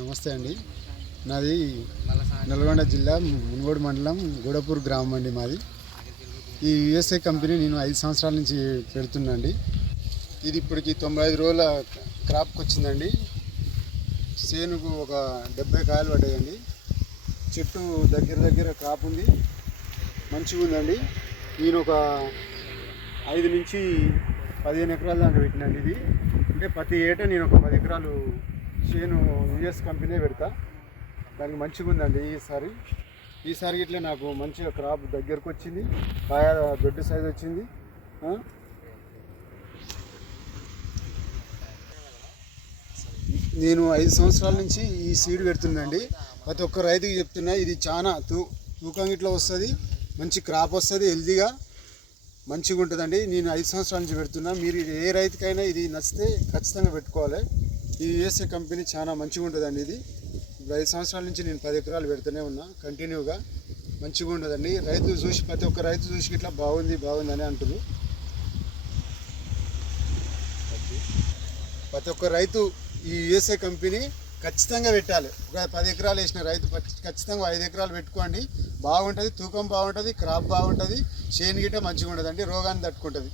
నమస్తే అండి. నాది నల్గొండ జిల్లా మున్గోడు మండలం గూడపూర్ గ్రామం అండి మాది. ఈ యుఎస్ఏ కంపెనీ నేను 5 సంవత్సరాల నుంచి పెడుతున్నాండి. ఇది ఇప్పటికి 95 రోజుల క్రాప్కి వచ్చిందండి. చేనుకు ఒక 70 కాయలు పడ్డాయండి. చెట్టు దగ్గర క్రాప్ ఉంది, మంచిగా ఉందండి. నేను ఒక 5 నుంచి 15 ఎకరాల దాకా పెట్టినండి. ఇది అంటే ప్రతి ఏటా నేను ఒక 10 ఎకరాలు చేను యుఎస్ కంపెనీ పెడతా. దానికి మంచిగా ఉందండి. ఈసారి ఇట్లా నాకు మంచిగా క్రాప్ దగ్గరకు వచ్చింది, కాయ దొడ్డు సైజు వచ్చింది. నేను 5 సంవత్సరాల నుంచి ఈ సీడ్ పెడుతున్నాండి. ప్రతి ఒక్క రైతుకి చెప్తున్నా, ఇది చాలా తూకం ఇట్లా వస్తుంది, మంచి క్రాప్ వస్తుంది, హెల్తీగా మంచిగా ఉంటుందండి. నేను 5 సంవత్సరాల నుంచి పెడుతున్నా. మీరు ఏ రైతుకైనా ఇది నచ్చితే ఖచ్చితంగా పెట్టుకోవాలి. ఈ యుఎస్ఏ కంపెనీ చాలా మంచిగా ఉంటుందండి. ఇది 5 సంవత్సరాల నుంచి నేను 10 ఎకరాలు పెడుతూనే ఉన్నా కంటిన్యూగా. మంచిగా ఉంటుందండి. రైతు చూసి ప్రతి ఒక్క రైతు చూసి ఇట్లా బాగుంది అని అంటారు. ప్రతి ఒక్క రైతు ఈ యుఎస్ఏ కంపెనీ ఖచ్చితంగా పెట్టాలి. ఒక 10 ఎకరాలు వేసిన రైతు ఖచ్చితంగా 5 ఎకరాలు పెట్టుకోండి. బాగుంటుంది, తూకం బాగుంటుంది, క్రాప్ బాగుంటుంది, చేను గిట్ట మంచిగా ఉంటుందండి, రోగాన్ని తట్టుకుంటుంది.